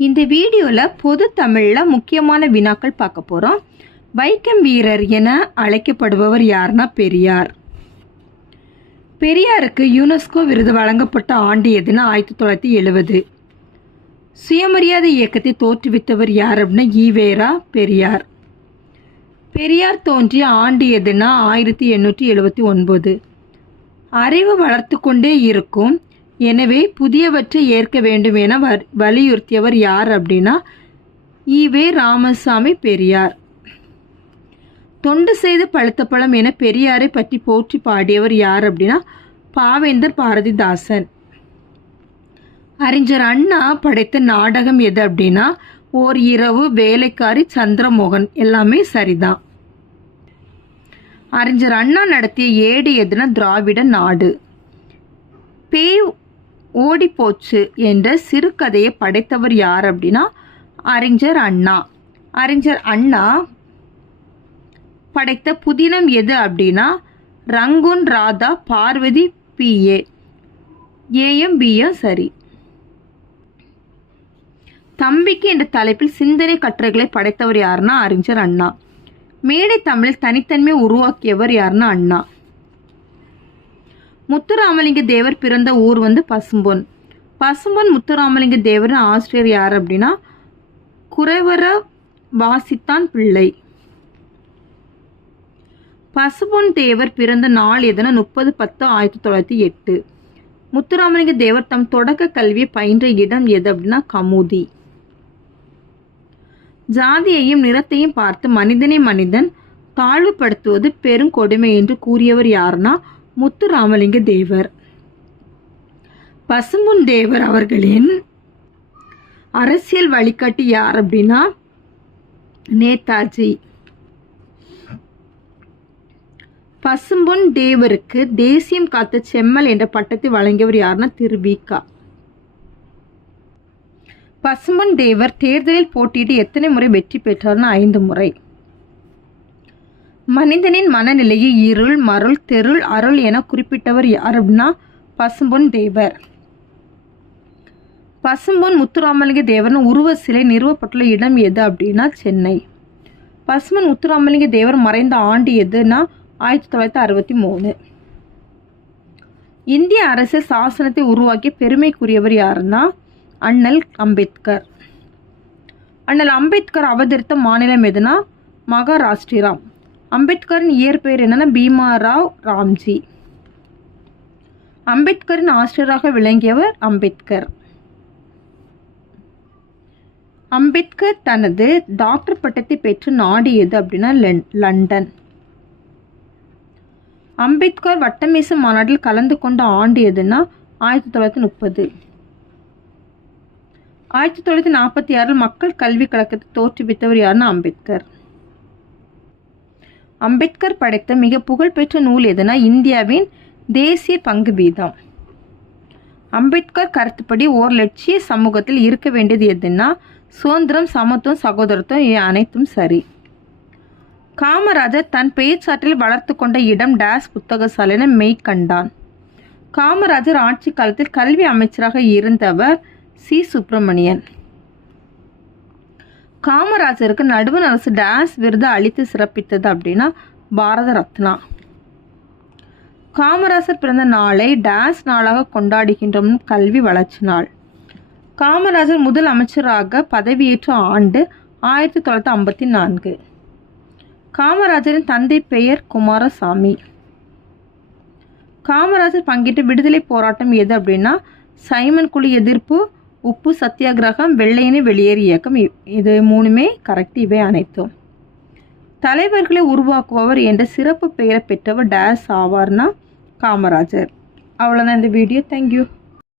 இந்த வீடியோவில் பொது தமிழில் முக்கியமான வினாக்கள் பார்க்க போகிறோம். வைக்கம் வீரர் என அழைக்கப்படுபவர் யாருன்னா பெரியார். பெரியாருக்கு யுனெஸ்கோ விருது வழங்கப்பட்ட ஆண்டு எதுனா 1970. சுயமரியாதை இயக்கத்தை தோற்றுவித்தவர் யார் அப்படின்னா ஈவேரா பெரியார். பெரியார் தோன்றிய ஆண்டு எதுனா 1879. அறிவு வளர்த்து கொண்டே இருக்கும், எனவே புதியவற்றை ஏற்க வேண்டும் என வலியுறுத்தியவர் யார் அப்படின்னா ஈவே ராமசாமி பெரியார். தொண்டு செய்து பழுத்த பழம் என பெரியாரை பற்றி போற்றி பாடியவர் யார் அப்படின்னா பாவேந்தர் பாரதிதாசன். அறிஞர் அண்ணா படைத்த நாடகம் எது அப்படின்னா ஓர் இரவு, வேலைக்காரி, சந்திரமோகன். எல்லாமே சரிதான். அறிஞர் அண்ணா நடத்திய ஏடு எதுனா திராவிட நாடு. பேய் ஓடி போச்சு என்ற சிறுகதையை படைத்தவர் யார் அப்படின்னா அறிஞர் அண்ணா. அறிஞர் அண்ணா படைத்த புதினம் எது அப்படின்னா Rangoon Radha Parvathi PA. AM BA சரி. தம்பிக்கு என்ற தலைப்பில் சிந்தனை கட்டுரைகளை படைத்தவர் யாருன்னா அறிஞர் அண்ணா. மேடை தமிழில் தனித்தன்மை உருவாக்கியவர் யாருன்னா அண்ணா. முத்துராமலிங்க தேவர் பிறந்த ஊர் பசும்பொன். பசும்பொன் முத்துராமலிங்க தேவரின் ஆசிரியர் யார் அப்படின்னா குறைவர வாசித்தான் பிள்ளை. பசும்பொன் தேவர் பிறந்த நாள் எதுனா 30/10/1908. முத்துராமலிங்க தேவர் தம் தொடக்க கல்வியை பயின்ற இடம் எது அப்படின்னா கமுதி. ஜாதியையும் நிறத்தையும் பார்த்து மனிதனை மனிதன் தாழ்வுபடுத்துவது பெருங்கொடுமை என்று கூறியவர் யாருன்னா முத்துராமலிங்க தேவர். பசும்பொன் தேவர் அவர்களின் அரசியல் வழிகாட்டி யார் அப்படின்னா நேதாஜி. பசும்பொன் தேவருக்கு தேசியம் காத்த செம்மல் என்ற பட்டத்தை வழங்கியவர் யாருன்னா திருவிக. பசும்பொன் தேவர் தேர்தலில் போட்டியிட்டு எத்தனை முறை வெற்றி பெற்றார்னா 5 முறை. மனிதனின் மனநிலையை இருள், மருள், தெருள், அருள் என குறிப்பிட்டவர் யார் அப்படின்னா பசும்பொன் தேவர். பசும்பொன் முத்துராமலிங்க தேவரின் உருவ சிலை நிறுவப்பட்டுள்ள இடம் எது அப்படின்னா சென்னை. பசும்பொன் முத்துராமலிங்க தேவர் மறைந்த ஆண்டு எதுனா 1963. இந்திய அரசியல் சாசனத்தை உருவாக்கிய பெருமைக்குரியவர் யாருன்னா அண்ணல் அம்பேத்கர். அண்ணல் அம்பேத்கர் அவதரித்த மாநிலம் எதுனா மகாராஷ்டிரா. அம்பேத்கரின் இயற்பெயர் என்னன்னா பீமாராவ் ராம்ஜி. அம்பேத்கரின் ஆசிரியராக விளங்கியவர் அம்பேத்கர். அம்பேத்கர் தனது டாக்டர் பட்டத்தை பெற்ற நாடு எது அப்படின்னா லண்டன். அம்பேத்கர் வட்டமேச மாநாட்டில் கலந்து கொண்ட ஆண்டு எதுனா 1930. 1946 மக்கள் கல்வி கழகத்தை தோற்றுவித்தவர் யாருன்னா அம்பேத்கர். அம்பேத்கர் படைத்த மிக புகழ்பெற்ற நூல் எதுனா இந்தியாவின் தேசிய பங்கு வீதம். அம்பேத்கர் கருத்துப்படி ஓர் லட்சிய சமூகத்தில் இருக்க வேண்டியது எதுனா சுதந்திரம், சமத்துவம், சகோதரத்துவம் அனைத்தும் சரி. காமராஜர் தன் பேச்சாற்றில் வளர்த்து கொண்ட இடம் டேஸ் புத்தகசாலைன்னு மெய்கண்டான். காமராஜர் ஆட்சி காலத்தில் கல்வி அமைச்சராக இருந்தவர் சி சுப்பிரமணியன். காமராஜருக்கு நடுவண் அரசு டேஸ் விருது அளித்து சிறப்பித்தது அப்படின்னா பாரத ரத்னா. காமராஜர் பிறந்த நாளை டேஸ் நாளாக கொண்டாடுகின்றோம் கல்வி வளர்ச்சி நாள். காமராஜர் முதல் அமைச்சராக பதவியேற்ற ஆண்டு 1954. காமராஜரின் தந்தை பெயர் குமாரசாமி. காமராஜர் பங்கேற்ற விடுதலை போராட்டம் எது அப்படின்னா சைமன் குழு எதிர்ப்பு, உப்பு சத்தியாகிரகம், வெள்ளையனே வெளியேறு இயக்கம். இது 3மே கரெக்ட். இவை அனைத்தும். தலைவர்களை உருவாக்குபவர் என்ற சிறப்பு பெயரை பெற்றவர் டேஸ் ஆவார்னா காமராஜர். அவ்வளோதான் இந்த வீடியோ. தேங்க்யூ.